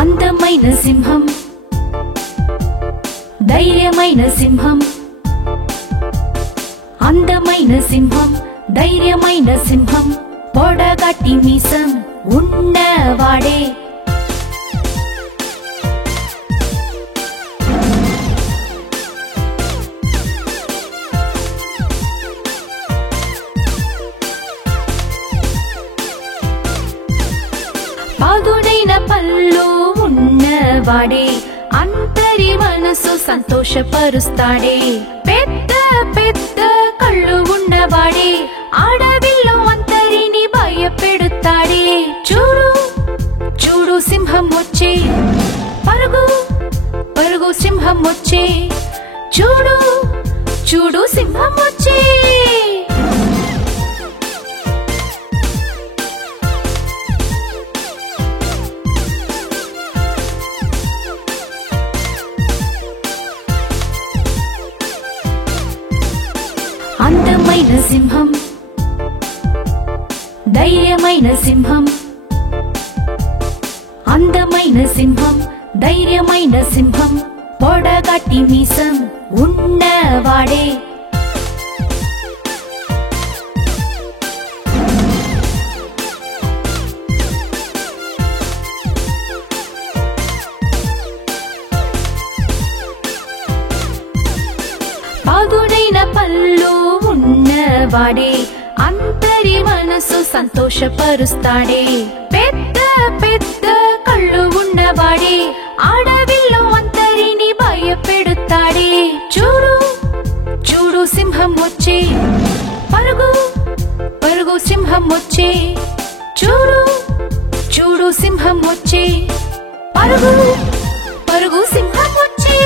అందమైన సింహం, ధైర్యమైన సింహం. అందమైన సింహం, ధైర్యమైన సింహం. పొడగటి మీసం ఉన్నవాడే. పదునైన పళ్ళు ఉన్నవాడే. అంతరి మనసు సంతోషపరుస్తాడే. పెద్ద పెద్ద కళ్ళు ఉన్నవాడే. అడవిలో అంతరిని భయపెడుతాడే. చూడు చూడు సింహం వచ్చే, పరుగు పరుగు సింహం వచ్చే. చూడు చూడు సింహం వచ్చే. అందమైన సింహం, ధైర్యమైన సింహం. అందమైన సింహం, ధైర్యమైన సింహం. పొడగటి మీసం ఉన్నవాడే. పదునైన పళ్ళు ఉన్నవాడే. అంతరి మనసు సంతోషపరుస్తాడే. పెద్ద పెద్ద కళ్ళు ఉన్నవాడే. అడవిలో అంతరిని భయపెడుతాడే. చూడు చూడు సింహం వచ్చే, పరుగు పరుగు సింహం వచ్చే. చూడు చూడు సింహం వచ్చే. పరుగు పరుగు సింహం వచ్చే.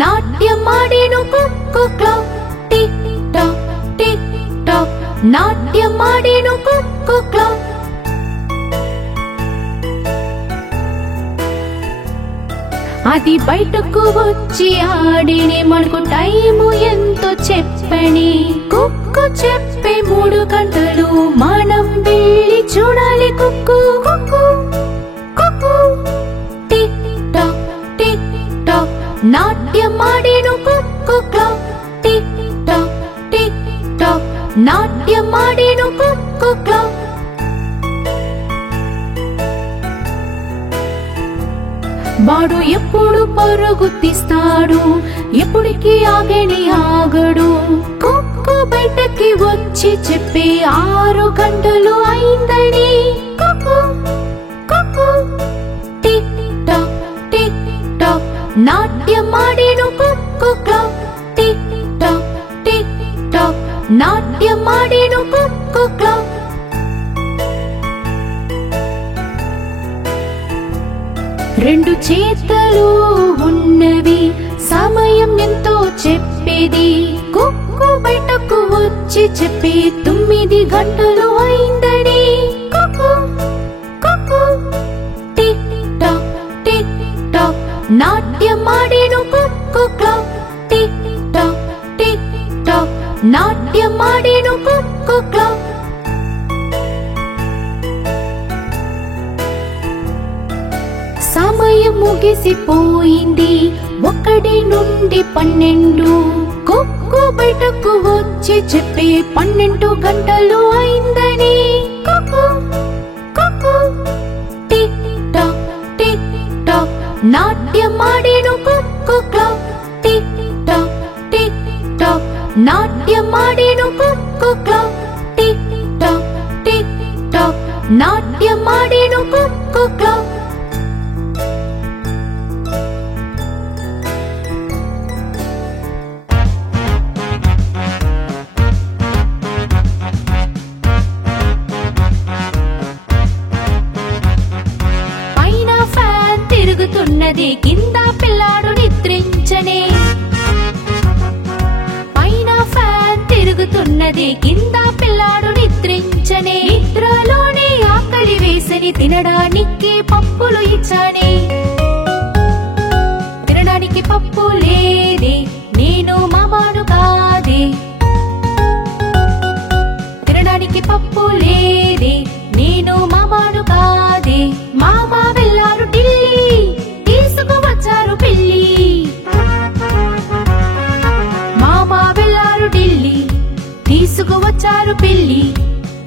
నాట్యమాడేను cuckoo clock. Tick tock tick tock. నాట్యమాడేను కుక్కు క్లాక్. అది బయటకు వచ్చి ఆడినే. మనకు టైము ఎంతో చెప్పని. కుక్కు చెప్పే 3 గంటలు మనం వెళ్ళి చూడాలి. Cuckoo cuckoo cuckoo. Tick tock tick tock. నాట్యమాడేను cuckoo clock. Tick tock tick tock. నాట్యమాడేను కుక్కు క్లాక్. వాడు ఎప్పుడు పరుగు తీస్తాడు, ఎప్పుడికి ఆగని ఆగడు. కుక్కు బయటకి వచ్చి చెప్పే 6 గంటలు అయిందని. Cuckoo cuckoo. Tick tock tick tock. నాట్యమాడేను cuckoo clock. Tick tock tick tock. నాట్యమాడేను కుక్కు క్లాక్. రెండు చేతులు ఉన్నవి, సమయం ఎంతో చెప్పేది. కుక్కు బయటకు వచ్చి చెప్పే 9 గంటలు అయిందని. Cuckoo cuckoo. Tick tock tick tock. నాట్యమాడేను cuckoo clock. Tick tock tick tock. నాట్యమాడేను కుక్కు క్లాక్. సమయం ముగిసిపోయింది. 1 నుండి 12. కుక్కు బయటకు వచ్చి చెప్పే 12 గంటలు అయిందని. Cuckoo cuckoo. Tick tock tick tock. నాట్యమాడేను cuckoo clock. Tick tock tick tock. నాట్యమాడేను cuckoo clock. Tick tock tick tock. నాట్యమాడేను కుక్కు క్లాక్. తిరుగుతున్నది కింద పిల్లాడు నిద్రించనే పైన ఫ్యాన్ తిరుగుతున్నది కింద పిల్లాడు నిద్రించనే నిద్రలోనే ఆకలి వేసని తినడానికి పప్పులు ఇచ్చానే తినడానికి పప్పు లేదే నేను మామాను కాదే తినడానికి పప్పు లేదే నేను మామాను కాదే మామ వెళ్ళారు ఢిల్లీ తీసుకువచ్చారు పిల్లి మామ వెళ్ళారు ఢిల్లీ తీసుకువచ్చారు పిల్లి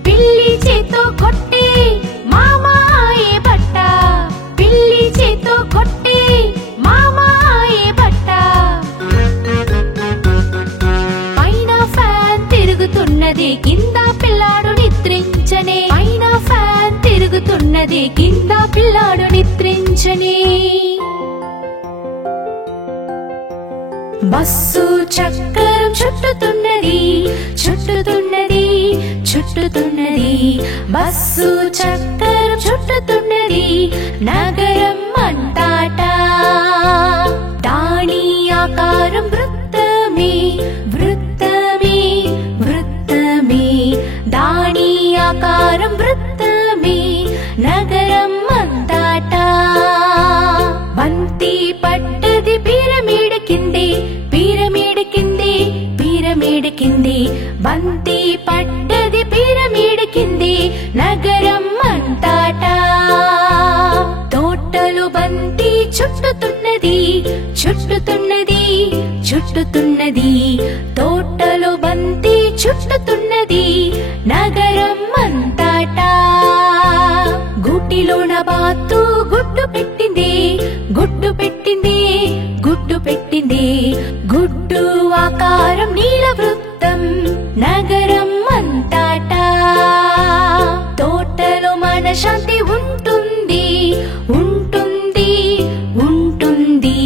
పిల్లి చేతో కొట్టే మామ ఏ బట్ట పిల్లి చేతో కొట్టే మామ ఏ బట్ట పైన ఫ్యాన్ తిరుగుతున్నది కింద పిల్లాడు నిద్రించనే పైన ఫ్యాన్ తిరుగుతున్నది కింద పిల్లాడు నిద్రించనే బస్సు చక్రం చుట్టుతున్నది చుట్టుతున్నది చుట్టుతున్నది బస్సు చక్రం చుట్టుతున్నది నగరం అంతటా దాని ఆకారం వృత్తమే వృత్తమే వృత్తమే దాని ఆకారం వృత్తమే నగరం అంతటా బంతి పట్టది పిరమిడ్ కిందే పిరమిడ్ కిందే పిరమిడ్ కిందే బంతి పట్టది పిరమిడ్ కిందే నగరం అంతటా తోటలు బంతి చుట్టుతున్నది చుట్టుతున్నది చుట్టుతున్నది తోటలు బంతి చుట్టుతున్నది నగరం అంతటా గుడ్డిలోన బాతు గుడ్డు పెట్టింది గుడ్డు పెట్టింది గుడ్డు పెట్టింది గుడ్డు ఆకారం నీల వృత్తం నగరం అంతటా తోటలో మనశ్శాంతి ఉంటుంది ఉంటుంది ఉంటుంది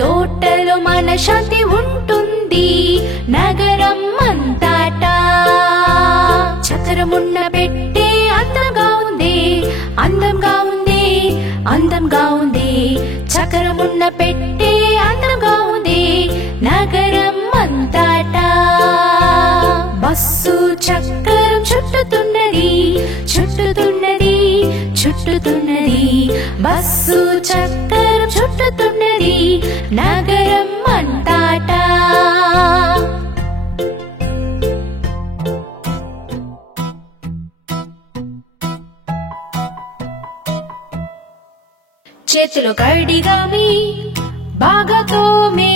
తోటలో మనశ్శాంతి ఉంటుంది నగరం అంతటా చక్రమున్న పెట్టే అందంగా ఉంది అందంగా ఉంది అందంగా ఉంది చక్రమున్న పెట్టే అందంగా ఉంది నగరం అంతటా బస్సు చక్రం చుట్టుతున్నది చుట్టుతున్నది చుట్టుతున్నది బస్సు చక్రం చుట్టుతున్నది నగరం అంతటా చేతులు కడిగామి బాగా తోమే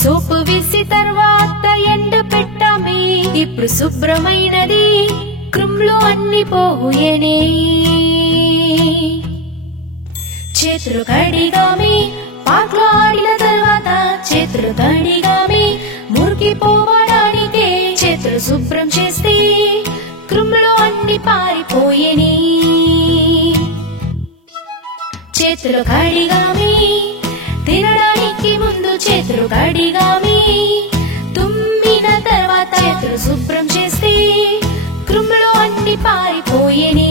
సోపు వేసి తర్వాత ఎండ పెట్టామే ఇప్పుడు శుభ్రమైనది క్రిములు అన్ని పోయేనే చేతులు కడిగామి పాటలు ఆడిన తర్వాత చేతులు కడిగామి మురికి పోవడానికే చేతులు శుభ్రం చేస్తే క్రిములు అన్ని పారిపోయేనే చేతులు కడిగామి తినడానికి ముందు చేతులు కడిగామి తుమ్మిన తర్వాత చేతులు శుభ్రం చేస్తే క్రిములు అన్ని పారిపోయేని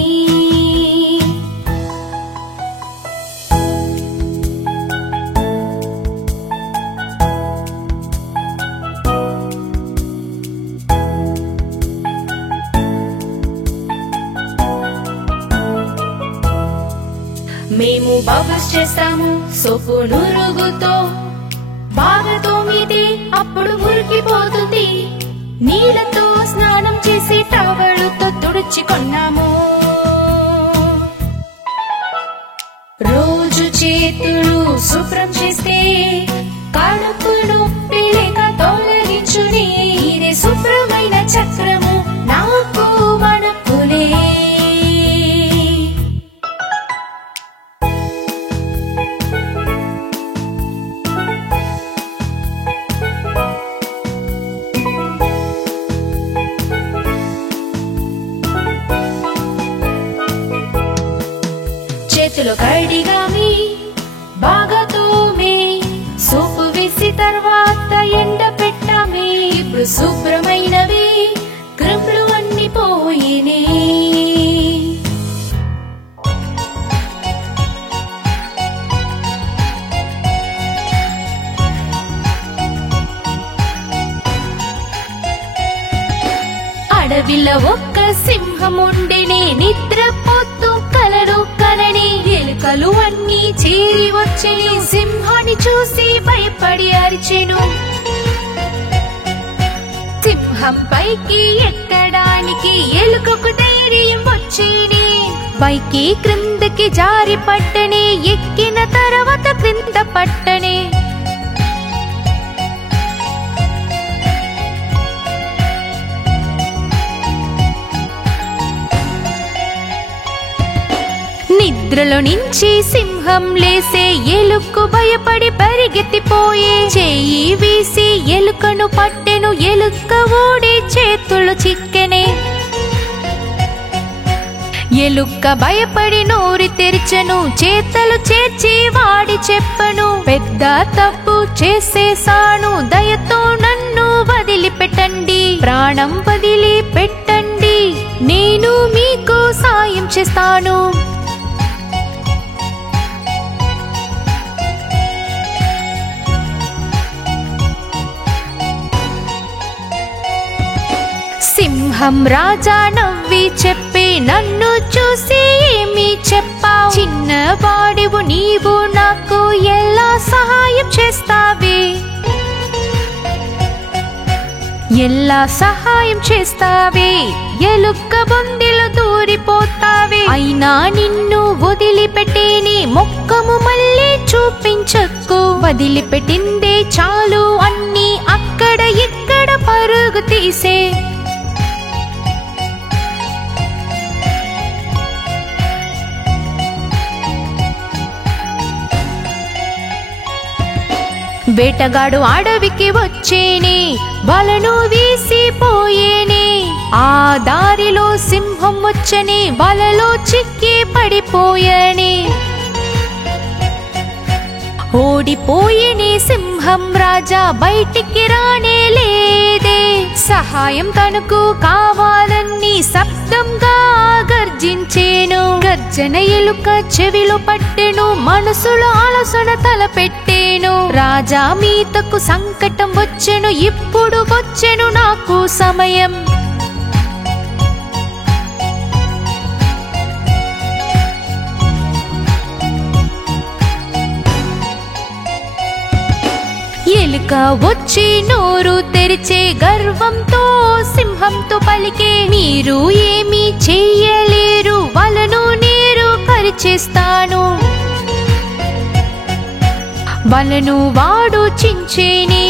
మేము బబుల్స్ చేస్తాము సోపు నురుగుతో బాగా తోమితే అప్పుడు మురికిపోతుంది నీళ్ళతో స్నానం చేసి టవలుతో తుడుచుకున్నాము రోజు చేతులు శుభ్రం చేస్తే కడుపు నొప్పి లేక తొలగించుని ఇదే శుభ్రమైన చక్రము నాకు మనకులే చేతులు కడిగామి బాగా తోమే సోపు వేసి తర్వాత ఎండ పెట్టామే ఇప్పుడు శుభ్రమైనవి క్రిములు అన్ని పోయినే అడవిలో ఒక్క సింహం ఉండెనే, నిద్రపోతూ కలలు కనని. ఎలుకలు అన్నీ చేరి వచ్చెని, సింహాన్ని చూసి భయపడి అరిచెను. సింహం పైకి ఎక్కడానికి ఎలుకకు ధైర్యం వచ్చేని. పైకి క్రిందకి జారి పట్టనే, ఎక్కిన తర్వాత క్రింద పట్టనే. నిద్రలో నుంచి సింహం లేసే, ఎలుక భయపడి పరిగెత్తిపోయే. చెయ్యి వీసి ఎలుకను పట్టెను, ఎలుక ఓడి చేతులు చిక్కెనే. ఎలుక భయపడి నోరు తెరిచెను, చేతులు చేర్చి వాడి చెప్పను. పెద్ద తప్పు చేసేసాను, దయతో నన్ను వదిలిపెట్టండి. ప్రాణం వదిలిపెట్టండి, నేను మీకు సాయం చేస్తాను. సింహం రాజా నవ్వి చెప్పే, నన్ను చూసి ఏమి చెప్పావు? చిన్నవాడివు నీవు, నాకు ఎలా సహాయం చేస్తావే? ఎలా సహాయం చేస్తావే? ఎలుక బొందిలో దూరిపోతావే. అయినా నిన్ను వదిలిపెట్టేని, మొక్కము మళ్ళీ చూపించకు. వదిలిపెట్టిందే చాలు అన్ని అక్కడ ఇక్కడ పరుగు తీసే. వేటగాడు అడవికి వచ్చేనే, వలను వీసిపోయేనే. ఆ దారిలో సింహం వచ్చని, వలలో చిక్కి పడిపోయేనే. ఓడిపోయేనే సింహం రాజా, బయటికి రానే లేదే. సహాయం తనకు కావాలని శబ్దంగా గర్జించేను. గర్జన ఎలుక చెవిలో పట్టెను, మనసులో ఆలోచన తలపెట్టేను. రాజా మీదకు సంకటం వచ్చెను, ఇప్పుడు వచ్చెను నాకు సమయం. ఎలుక వచ్చి నోరు తెరిచే, గర్వంతో సింహంతో పలికే. మీరు ఏమీ చెయ్యలేరు, వలను నీరు పరిచేస్తాను. వలను వాడు చించేనే,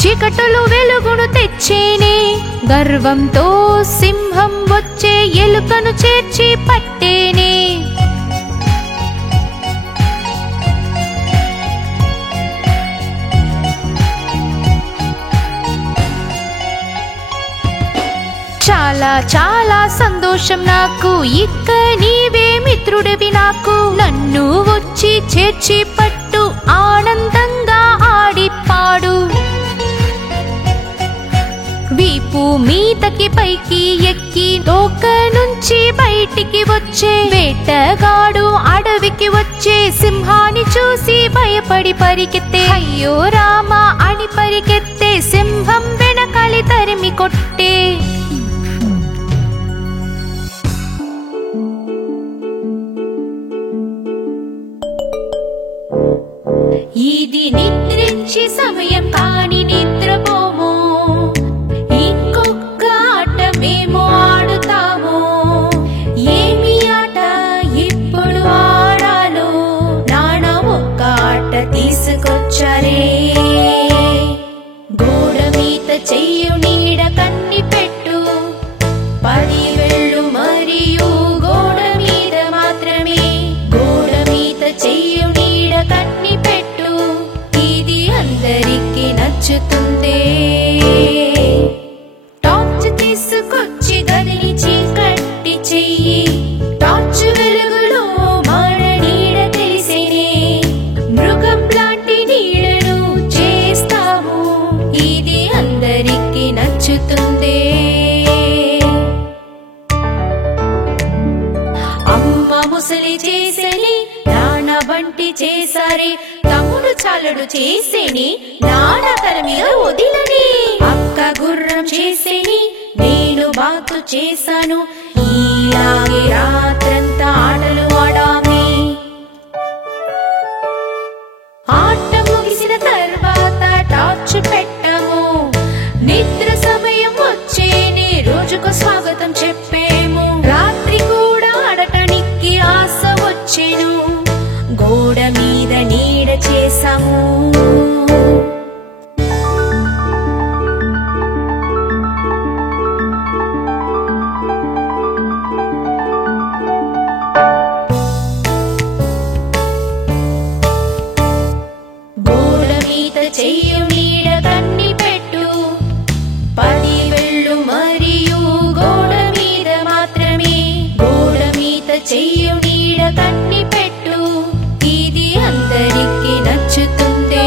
చీకటిలో వెలుగును తెచ్చేనే. గర్వంతో సింహం వచ్చే, ఎలుకను చేర్చి పట్టేనే. చాలా చాలా సంతోషం నాకు, ఇక నీవే మిత్రుడివి నాకు. నన్ను వచ్చి చేర్చి పట్టు, ఆనందంగా ఆడిపాడు. వీపు మీదకి పైకి ఎక్కి, తోక నుంచి బయటికి వచ్చే. వేటగాడు అడవికి వచ్చే, సింహాన్ని చూసి భయపడి పరిగెత్తే. అయ్యో రామా అని పరిగెత్తే, సింహం వెనకాలి తరిమి కొట్టే. ఇది నిద్రించే సమయం కాని నిద్రపోము, ఇంకొక ఆట మేము ఆడుతాము. ఏమి ఆట ఇప్పుడు ఆడాలో, నాన్న ఒక్క ఆట తీసుకొచ్చారే. గోడ మీద చెయ్యు నీడ కన్ని పెట్టు, 10 వేళ్ళు మరియు గోడ మీద మాత్రమే. గోడ మీద చెయ్యు నీడ కన్ని పెట్టు, ఇది అందరికి నచ్చుతుంది. టార్చ్ తీసుకొచ్చి గదిని చీకట్టి చెయ్యి, టార్చ్ వెలుగులో మన నీడ తెలిసేనే. మృగం లాంటి నీడను చేస్తాము, ఇది అందరికి నచ్చుతుంది. అమ్మ ముసలి చేసేని, నాన్న బంటి చేసారే. తమ్ముడు చాలుడు చేసేని, నాన్న తన మీద వదిలని. అక్క గుర్రం చేసేని, నేను బాతు చేశాను. ఇలాగే రాత్రంతా ఆటలు ఆడామే. ఆట ముగిసిన తర్వాత టార్చ్ పెట్టాము. నిద్ర సమయం వచ్చేనే రోజుకు స్వాగతం చెప్పేము. రాత్రి కూడా ఆడటానికి ఆశ వచ్చేను. గోడ మీద నీడ చేశాము. చెయ్యు నీడ కన్ని పెట్టు. 10 వేళ్ళు మరియు గోడ మీద మాత్రమే. గోడ మీద చెయ్యు నీడ కన్ని పెట్టు. ఇది అందరికి నచ్చుతుందే.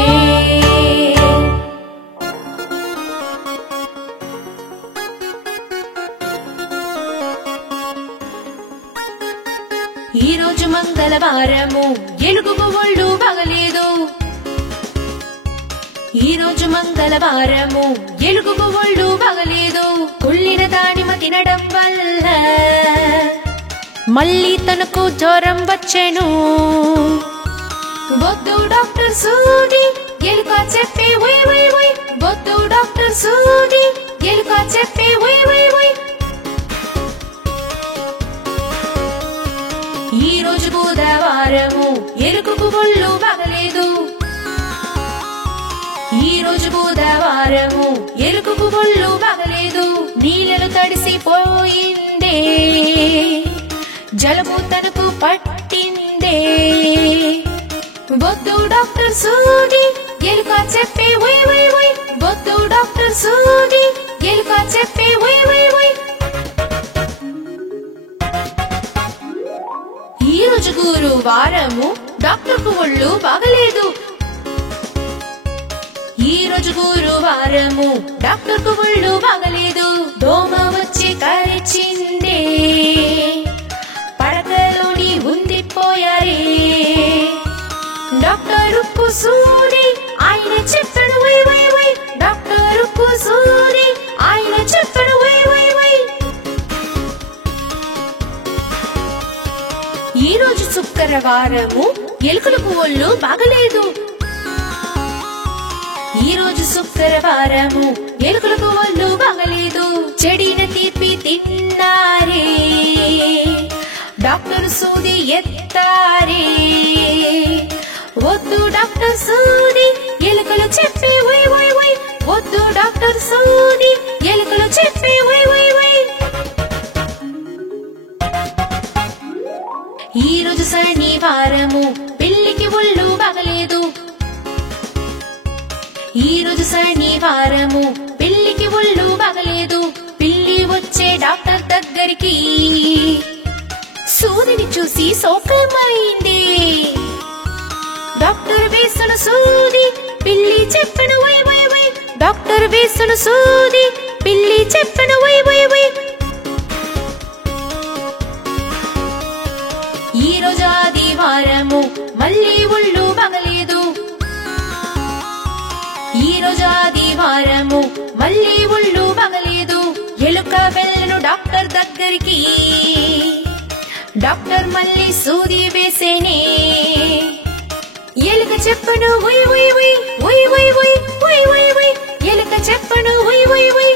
ఈరోజు మంగళవారము, ఎలుగుకు ఒళ్ళు బాగలేదు. ఈరోజు మంగళవారము, ఎలుగుకు ఒళ్ళు బాగలేదు. కుళ్ళిన దానిమ తినడం వల్ల మళ్ళీ తనకు జ్వరం వచ్చెను. వద్దు డాక్టర్ సూది, ఎలుక చెప్పి ఉయ్ ఉయ్ ఉయ్. వద్దు డాక్టర్ సూది, ఎలుక చెప్పి ఉయ్ ఉయ్ ఉయ్. ఈరోజు బుధవారము, ఎలుకకు ఒళ్ళు బాగలేదు. ఈరోజు బుధవారము, ఎలుకకు ఒళ్ళు బాగలేదు. నీళ్ళను తడిసిపోయిందే, జలుబు తనకు పట్టిందే. వద్దు డాక్టర్ సూది, ఎలుక చెప్పి ఉయ్ ఉయ్ ఉయ్. వద్దు డాక్టర్ సూది, ఎలుక చెప్పి ఉయ్ ఉయ్ ఉయ్. ఈరోజు గురువారము, డాక్టర్కు ఒళ్ళు బాగలేదు. ఈరోజు గురువారము, డాక్టర్కు ఒళ్ళు బాగలేదు. దోమ వచ్చి కరిచిందే, పడకలోని ఉండిపోయారే. డాక్టరుకు సూది, ఆయన చెప్పడు వై వై వై. డాక్టరుకు సూది, ఆయన చెప్పడు వై వై వై. ఈరోజు శుక్రవారము, ఎలుకలకు ఒళ్ళు బాగలేదు. ఈరోజు శుక్రవారము, ఎలుకలకు ఒళ్ళు బాగలేదు. చెడిన తీపి తిన్నారే, డాక్టర్ సూది ఎత్తారే. వద్దు డాక్టర్ సూది, ఎలుకలు చెప్పి ఉయ్ ఉయ్ ఉయ్. వద్దు డాక్టర్ సూది, ఎలుకలు చెప్పి ఉయ్ ఉయ్ ఉయ్. ఈరోజు శనివారము, పిల్లికి ఒళ్ళు బాగలేదు. ఈరోజు శనివారము, పిల్లికి ఒళ్ళు బాగలేదు. పిల్లి వచ్చే డాక్టర్ దగ్గరికి, సూదిని చూసి సౌకర్యమైంది. డాక్టర్ వేసిన సూది, పిల్లి చెప్పను వై వై వై. డాక్టర్ వేసిన సూది, పిల్లి చెప్పను వై వై వై. ఈరోజు ఆదివారము, మళ్ళీ ఒళ్ళు బాగలేదు. ఈరోజు ఆదివారము, మళ్ళీ ఒళ్ళు బాగలేదు. ఎలుక వెళ్ళను డాక్టర్ దగ్గరికి, డాక్టర్ మళ్ళీ సూది వేసేనే. ఎలుక చెప్పను ఉయ్ ఉయ్ ఉయ్ ఉయ్ ఉయ్ ఉయ్ ఉయ్ ఉయ్ ఉయ్. ఎలుక చెప్పను ఉయ్ ఉయ్ ఉయ్.